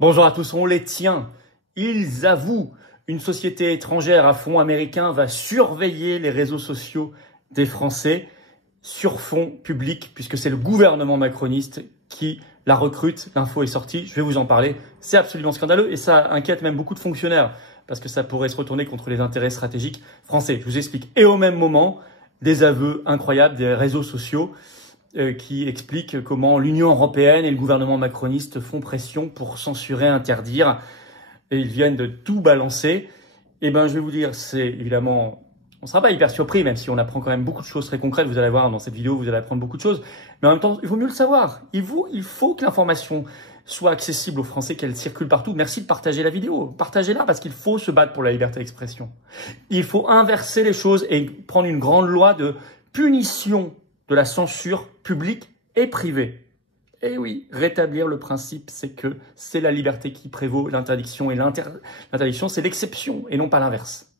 Bonjour à tous, on les tient. Ils avouent. Une société étrangère à fonds américain va surveiller les réseaux sociaux des Français sur fonds publics, puisque c'est le gouvernement macroniste qui la recrute. L'info est sortie, je vais vous en parler. C'est absolument scandaleux et ça inquiète même beaucoup de fonctionnaires, parce que ça pourrait se retourner contre les intérêts stratégiques français. Je vous explique. Et au même moment, des aveux incroyables des réseaux sociaux qui expliquent comment l'Union européenne et le gouvernement macroniste font pression pour censurer, interdire. Et ils viennent de tout balancer. Et ben, je vais vous dire, c'est évidemment, on ne sera pas hyper surpris, même si on apprend quand même beaucoup de choses très concrètes. Vous allez voir dans cette vidéo, vous allez apprendre beaucoup de choses. Mais en même temps, il vaut mieux le savoir. Il faut que l'information soit accessible aux Français, qu'elle circule partout. Merci de partager la vidéo. Partagez-la parce qu'il faut se battre pour la liberté d'expression. Il faut inverser les choses et prendre une grande loi de punition de la censure publique et privée. Et oui, rétablir le principe, c'est que c'est la liberté qui prévaut, l'interdiction, et l'interdiction, c'est l'exception et non pas l'inverse.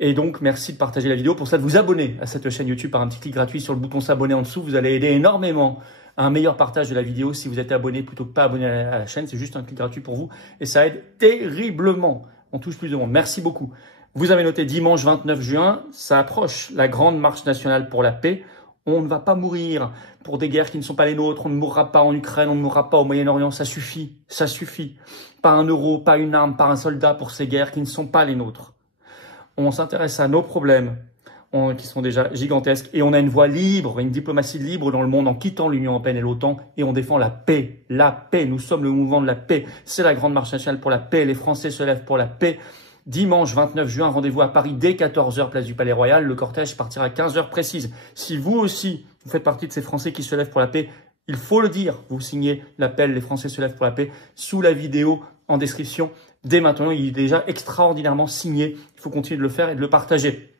Et donc, merci de partager la vidéo. Pour ça, de vous abonner à cette chaîne YouTube par un petit clic gratuit sur le bouton s'abonner en dessous. Vous allez aider énormément à un meilleur partage de la vidéo si vous êtes abonné plutôt que pas abonné à la chaîne. C'est juste un clic gratuit pour vous et ça aide terriblement. On touche plus de monde. Merci beaucoup. Vous avez noté dimanche 29 juin, ça approche, la grande marche nationale pour la paix. On ne va pas mourir pour des guerres qui ne sont pas les nôtres. On ne mourra pas en Ukraine, on ne mourra pas au Moyen-Orient. Ça suffit, ça suffit. Pas un euro, pas une arme, pas un soldat pour ces guerres qui ne sont pas les nôtres. On s'intéresse à nos problèmes qui sont déjà gigantesques et on a une voie libre, une diplomatie libre dans le monde en quittant l'Union européenne et l'OTAN et on défend la paix. La paix, nous sommes le mouvement de la paix. C'est la grande marche nationale pour la paix. Les Français se lèvent pour la paix. Dimanche 29 juin, rendez-vous à Paris dès 14 h, place du Palais Royal. Le cortège partira à 15 h précises. Si vous aussi, vous faites partie de ces Français qui se lèvent pour la paix, il faut le dire. Vous signez l'appel « Les Français se lèvent pour la paix » sous la vidéo en description. Dès maintenant, il est déjà extraordinairement signé. Il faut continuer de le faire et de le partager.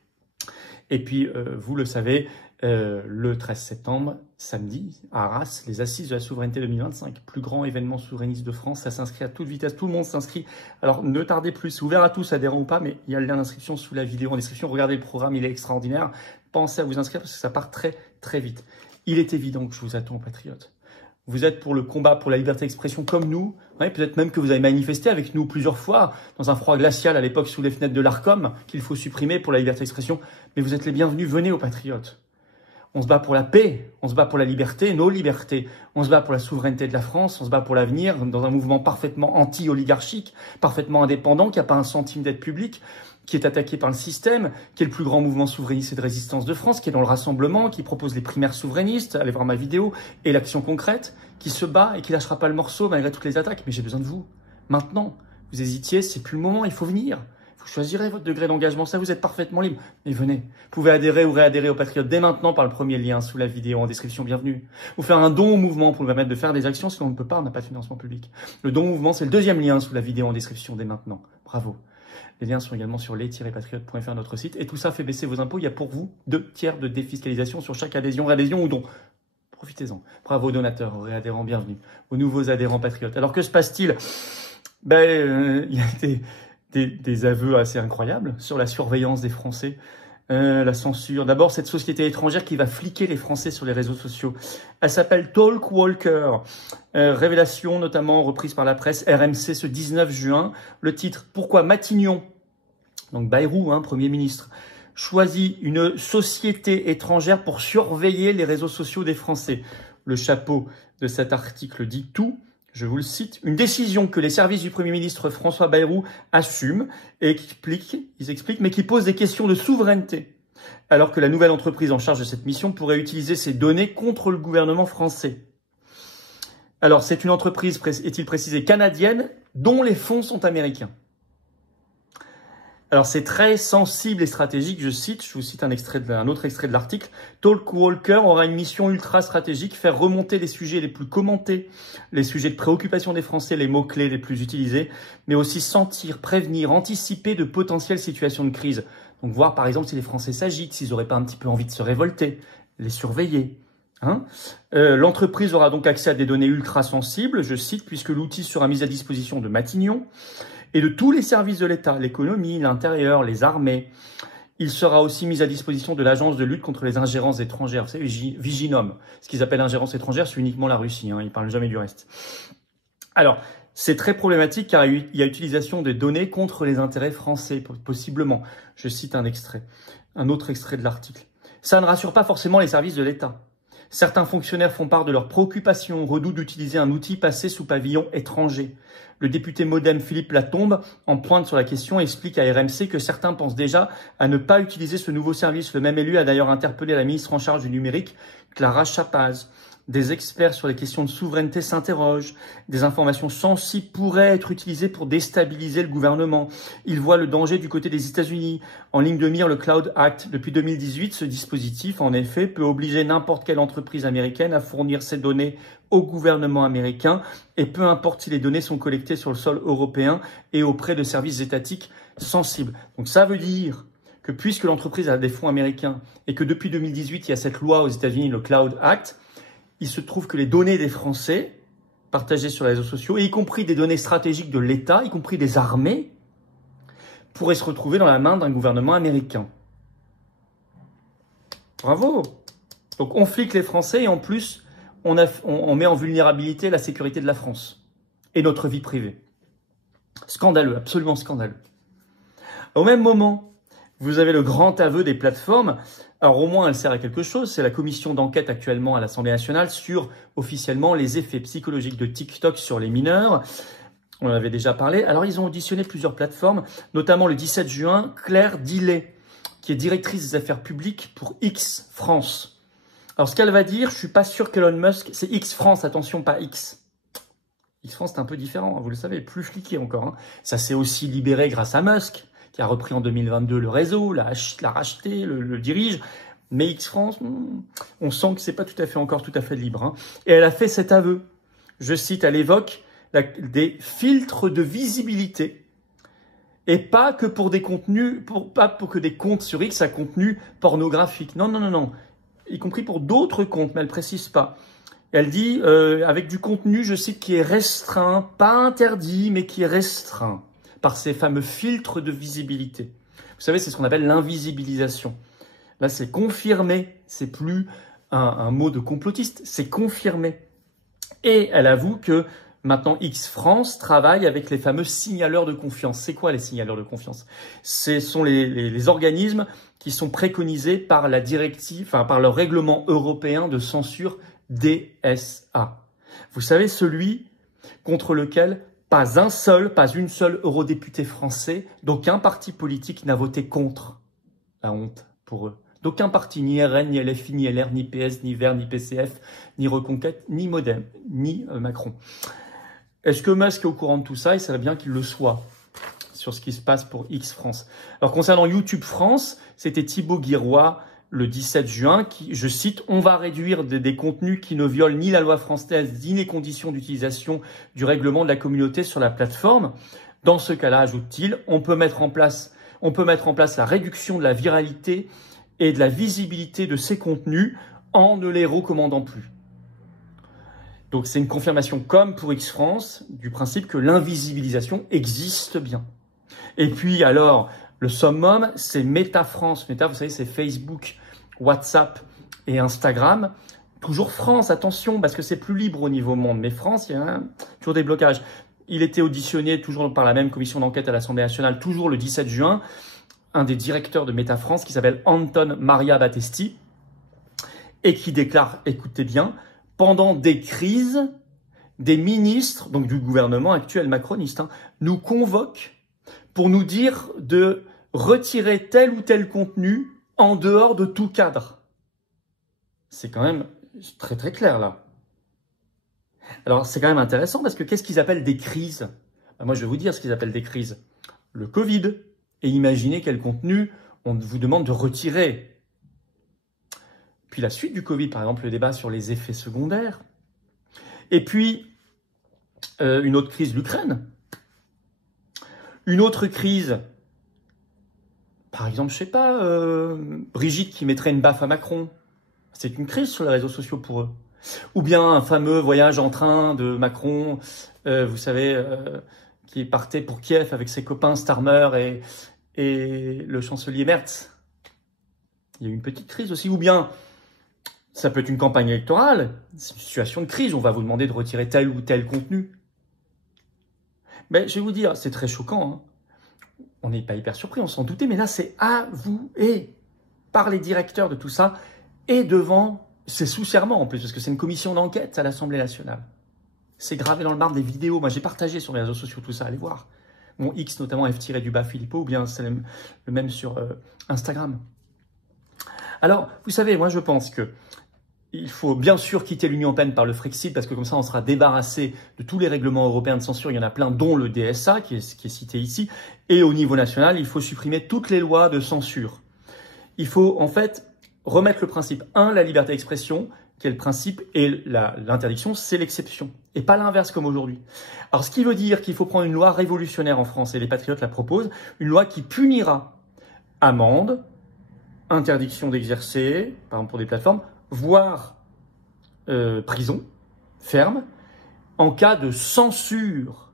Et puis, vous le savez, le 13 septembre, samedi, à Arras, les Assises de la souveraineté 2025, plus grand événement souverainiste de France, ça s'inscrit à toute vitesse, tout le monde s'inscrit. Alors ne tardez plus, c'est ouvert à tous, adhérents ou pas, mais il y a le lien d'inscription sous la vidéo en description. Regardez le programme, il est extraordinaire. Pensez à vous inscrire parce que ça part très très vite. Il est évident que je vous attends, patriotes. Vous êtes pour le combat pour la liberté d'expression comme nous. Ouais, peut-être même que vous avez manifesté avec nous plusieurs fois dans un froid glacial à l'époque sous les fenêtres de l'Arcom qu'il faut supprimer pour la liberté d'expression. Mais vous êtes les bienvenus, venez aux patriotes. On se bat pour la paix, on se bat pour la liberté, nos libertés. On se bat pour la souveraineté de la France, on se bat pour l'avenir dans un mouvement parfaitement anti-oligarchique, parfaitement indépendant, qui n'a pas un centime d'aide publique, qui est attaqué par le système, qui est le plus grand mouvement souverainiste et de résistance de France, qui est dans le rassemblement, qui propose les primaires souverainistes, allez voir ma vidéo, et l'action concrète, qui se bat et qui lâchera pas le morceau malgré toutes les attaques. Mais j'ai besoin de vous. Maintenant, vous hésitiez, c'est plus le moment, il faut venir. Vous choisirez votre degré d'engagement, ça vous êtes parfaitement libre. Mais venez, vous pouvez adhérer ou réadhérer aux Patriotes dès maintenant par le premier lien sous la vidéo en description, bienvenue. Vous faire un don au mouvement pour nous permettre de faire des actions, si on ne peut pas, on n'a pas de financement public. Le don au mouvement, c'est le deuxième lien sous la vidéo en description dès maintenant. Bravo. Les liens sont également sur les-patriotes.fr, notre site. Et tout ça fait baisser vos impôts. Il y a pour vous 2 tiers de défiscalisation sur chaque adhésion, réadhésion ou don. Profitez-en. Bravo aux donateurs, aux réadhérents, bienvenue. Aux nouveaux adhérents patriotes. Alors que se passe-t-il? Il y a des aveux assez incroyables sur la surveillance des Français, la censure. D'abord, cette société étrangère qui va fliquer les Français sur les réseaux sociaux. Elle s'appelle Talkwalker. Révélation notamment reprise par la presse, RMC ce 19 juin. Le titre, pourquoi Matignon, donc Bayrou, Premier ministre, choisit une société étrangère pour surveiller les réseaux sociaux des Français. Le chapeau de cet article dit tout. Je vous le cite, une décision que les services du Premier ministre François Bayrou assument et ils expliquent, mais qui pose des questions de souveraineté, alors que la nouvelle entreprise en charge de cette mission pourrait utiliser ces données contre le gouvernement français. Alors, c'est une entreprise, est-il précisé, canadienne, dont les fonds sont américains. Alors, c'est très sensible et stratégique, je vous cite un autre extrait de l'article. Talkwalker aura une mission ultra stratégique, faire remonter les sujets les plus commentés, les sujets de préoccupation des Français, les mots-clés les plus utilisés, mais aussi sentir, prévenir, anticiper de potentielles situations de crise. Donc, voir par exemple si les Français s'agitent, s'ils n'auraient pas un petit peu envie de se révolter, les surveiller. L'entreprise aura donc accès à des données ultra sensibles, je cite, puisque l'outil sera mis à disposition de Matignon et de tous les services de l'État, l'économie, l'intérieur, les armées. Il sera aussi mis à disposition de l'Agence de lutte contre les ingérences étrangères, vous savez, Viginum. Ce qu'ils appellent ingérence étrangère, c'est uniquement la Russie, ils ne parlent jamais du reste. Alors, c'est très problématique car il y a utilisation des données contre les intérêts français, possiblement. Je cite un extrait, un autre extrait de l'article. Ça ne rassure pas forcément les services de l'État. Certains fonctionnaires font part de leurs préoccupations, redoutent d'utiliser un outil passé sous pavillon étranger. Le député MoDem Philippe Latombe, en pointe sur la question, explique à RMC que certains pensent déjà à ne pas utiliser ce nouveau service. Le même élu a d'ailleurs interpellé la ministre en charge du numérique, Clara Chapaz. Des experts sur les questions de souveraineté s'interrogent. Des informations sensibles pourraient être utilisées pour déstabiliser le gouvernement. Ils voient le danger du côté des États-Unis. En ligne de mire, le Cloud Act. Depuis 2018, ce dispositif, en effet, peut obliger n'importe quelle entreprise américaine à fournir ses données au gouvernement américain, et peu importe si les données sont collectées sur le sol européen et auprès de services étatiques sensibles. Donc ça veut dire que puisque l'entreprise a des fonds américains et que depuis 2018, il y a cette loi aux États-Unis, le Cloud Act, il se trouve que les données des Français partagées sur les réseaux sociaux, et y compris des données stratégiques de l'État, y compris des armées, pourraient se retrouver dans la main d'un gouvernement américain. Bravo! Donc on flique les Français et en plus, on met en vulnérabilité la sécurité de la France et notre vie privée. Scandaleux, absolument scandaleux. Au même moment, vous avez le grand aveu des plateformes. Alors au moins, elle sert à quelque chose. C'est la commission d'enquête actuellement à l'Assemblée nationale sur, officiellement, les effets psychologiques de TikTok sur les mineurs. On en avait déjà parlé. Alors ils ont auditionné plusieurs plateformes, notamment le 17 juin, Claire Dillet, qui est directrice des affaires publiques pour X France. Alors ce qu'elle va dire, je suis pas sûr qu'Elon Musk, c'est X France, attention, pas X. X France, c'est un peu différent, vous le savez, plus fliqué encore. Ça s'est aussi libéré grâce à Musk, qui a repris en 2022 le réseau, l'a racheté, le dirige. Mais X France, on sent que c'est pas encore tout à fait libre. Et elle a fait cet aveu. Je cite, elle évoque des filtres de visibilité. Et pas que pour des contenus, pas pour que des comptes sur X à contenu pornographique. Non, non, non, non. Y compris pour d'autres comptes, mais elle précise pas. Elle dit, avec du contenu, je cite, qui est restreint, pas interdit, mais qui est restreint par ces fameux filtres de visibilité. Vous savez, c'est ce qu'on appelle l'invisibilisation. Là, c'est confirmé, c'est plus un mot de complotiste, c'est confirmé. Et elle avoue que maintenant, X France travaille avec les fameux signaleurs de confiance. C'est quoi les signaleurs de confiance? Ce sont les organismes qui sont préconisés par la directive, par le règlement européen de censure DSA. Vous savez, celui contre lequel pas une seule eurodéputé français d'aucun parti politique n'a voté contre. La honte pour eux. D'aucun parti, ni RN, ni LFI, ni LR, ni PS, ni Vert, ni PCF, ni Reconquête, ni Modem, ni Macron. Est-ce que Musk est au courant de tout ça? Il serait bien qu'il le soit sur ce qui se passe pour X France. Alors concernant YouTube France, c'était Thibaut Guiroy le 17 juin qui, je cite, « On va réduire des contenus qui ne violent ni la loi française ni les conditions d'utilisation du règlement de la communauté sur la plateforme. Dans ce cas-là, ajoute-t-il, on peut mettre en place la réduction de la viralité et de la visibilité de ces contenus en ne les recommandant plus. » Donc c'est une confirmation comme pour X France du principe que l'invisibilisation existe bien. Et puis alors, le summum, c'est Meta France. Meta, vous savez, c'est Facebook, WhatsApp et Instagram. Toujours France, attention, parce que c'est plus libre au niveau monde. Mais France, il y a toujours des blocages. Il était auditionné toujours par la même commission d'enquête à l'Assemblée nationale, toujours le 17 juin, un des directeurs de Meta France qui s'appelle Anton Maria Battesti et qui déclare, écoutez bien, pendant des crises, des ministres, donc du gouvernement actuel macroniste, nous convoquent pour nous dire de retirer tel ou tel contenu en dehors de tout cadre. C'est quand même très très clair là. Alors c'est quand même intéressant parce que qu'est-ce qu'ils appellent des crises? Moi je vais vous dire ce qu'ils appellent des crises. Le Covid. Et imaginez quel contenu on vous demande de retirer. Puis la suite du Covid, par exemple le débat sur les effets secondaires. Et puis une autre crise, l'Ukraine. Une autre crise, par exemple, je sais pas, Brigitte qui mettrait une baffe à Macron. C'est une crise sur les réseaux sociaux pour eux. Ou bien un fameux voyage en train de Macron, vous savez, qui partait pour Kiev avec ses copains Starmer et le chancelier Merz. Il y a eu une petite crise aussi. Ou bien, ça peut être une campagne électorale, c'est une situation de crise, on va vous demander de retirer tel ou tel contenu. Mais je vais vous dire, c'est très choquant. Hein. On n'est pas hyper surpris, on s'en doutait, mais là, c'est avoué par les directeurs de tout ça et devant, c'est sous serment en plus, parce que c'est une commission d'enquête à l'Assemblée nationale. C'est gravé dans le marbre des vidéos. Moi, j'ai partagé sur les réseaux sociaux tout ça, allez voir. Mon X, notamment F-Philippot, ou bien c'est le même sur Instagram. Alors, vous savez, moi, je pense que il faut bien sûr quitter l'Union européenne par le Frexit, parce que comme ça, on sera débarrassé de tous les règlements européens de censure. Il y en a plein, dont le DSA, qui est cité ici. Et au niveau national, il faut supprimer toutes les lois de censure. Il faut, en fait, remettre le principe 1, la liberté d'expression, qui est le principe, et l'interdiction, c'est l'exception. Et pas l'inverse comme aujourd'hui. Alors, ce qui veut dire qu'il faut prendre une loi révolutionnaire en France, et les patriotes la proposent, une loi qui punira amende, interdiction d'exercer, par exemple pour des plateformes, voire prison ferme, en cas de censure,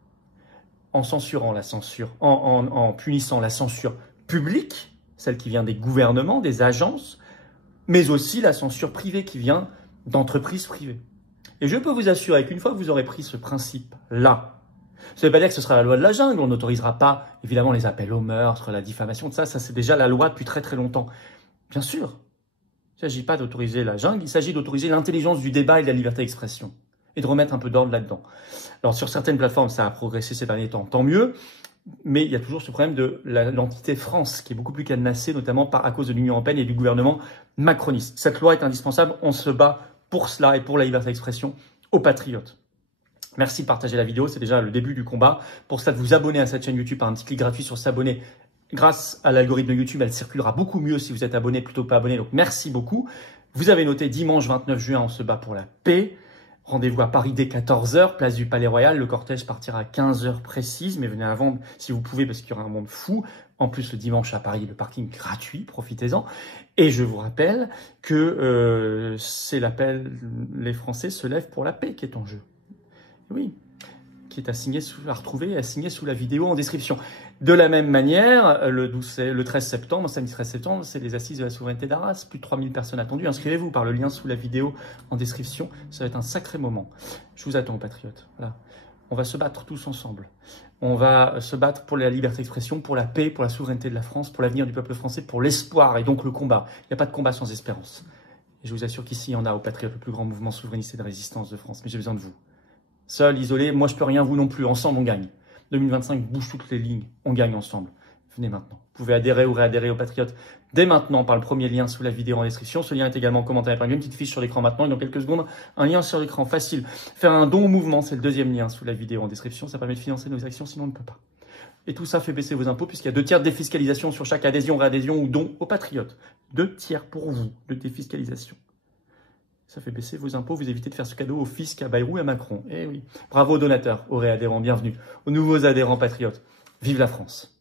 en censurant la censure, en punissant la censure publique, celle qui vient des gouvernements, des agences, mais aussi la censure privée qui vient d'entreprises privées. Et je peux vous assurer qu'une fois que vous aurez pris ce principe-là, ça ne veut pas dire que ce sera la loi de la jungle, on n'autorisera pas évidemment les appels au meurtre, la diffamation, tout ça, ça c'est déjà la loi depuis très très longtemps. Bien sûr, il ne s'agit pas d'autoriser la jungle, il s'agit d'autoriser l'intelligence du débat et de la liberté d'expression, et de remettre un peu d'ordre là-dedans. Alors sur certaines plateformes, ça a progressé ces derniers temps, tant mieux, mais il y a toujours ce problème de l'entité France, qui est beaucoup plus cadenassée, notamment à cause de l'Union européenne et du gouvernement macroniste. Cette loi est indispensable, on se bat pour cela et pour la liberté d'expression aux patriotes. Merci de partager la vidéo, c'est déjà le début du combat. Pour ça, de vous abonner à cette chaîne YouTube par un petit clic gratuit sur s'abonner. Grâce à l'algorithme de YouTube, elle circulera beaucoup mieux si vous êtes abonné plutôt que pas abonné. Donc merci beaucoup. Vous avez noté dimanche 29 juin, on se bat pour la paix. Rendez-vous à Paris dès 14h, place du Palais Royal. Le cortège partira à 15h précise, mais venez avant si vous pouvez parce qu'il y aura un monde fou. En plus, le dimanche à Paris, le parking gratuit, profitez-en. Et je vous rappelle que c'est l'appel, les Français se lèvent pour la paix qui est en jeu. Oui, qui est à retrouver et à signer sous la vidéo en description. De la même manière, le 13 septembre, samedi 13 septembre, c'est les assises de la souveraineté d'Arras. Plus de 3000 personnes attendues. Inscrivez-vous par le lien sous la vidéo en description. Ça va être un sacré moment. Je vous attends, patriotes. Voilà. On va se battre tous ensemble. On va se battre pour la liberté d'expression, pour la paix, pour la souveraineté de la France, pour l'avenir du peuple français, pour l'espoir et donc le combat. Il n'y a pas de combat sans espérance. Et je vous assure qu'ici, il y en a au Patriote, le plus grand mouvement souverainiste et de résistance de France. Mais j'ai besoin de vous. Seul, isolé, moi je peux rien, vous non plus. Ensemble, on gagne. 2025 bouge toutes les lignes. On gagne ensemble. Venez maintenant. Vous pouvez adhérer ou réadhérer aux Patriotes dès maintenant par le premier lien sous la vidéo en description. Ce lien est également en commentaire épinglé, une petite fiche sur l'écran maintenant et dans quelques secondes, un lien sur l'écran facile. Faire un don au mouvement, c'est le deuxième lien sous la vidéo en description. Ça permet de financer nos actions, sinon on ne peut pas. Et tout ça fait baisser vos impôts puisqu'il y a 2 tiers de défiscalisation sur chaque adhésion, réadhésion ou don aux Patriotes. 2 tiers pour vous de défiscalisation. Ça fait baisser vos impôts, vous évitez de faire ce cadeau au fisc, à Bayrou et à Macron. Eh oui. Bravo aux donateurs, aux réadhérents, bienvenue. Aux nouveaux adhérents patriotes. Vive la France.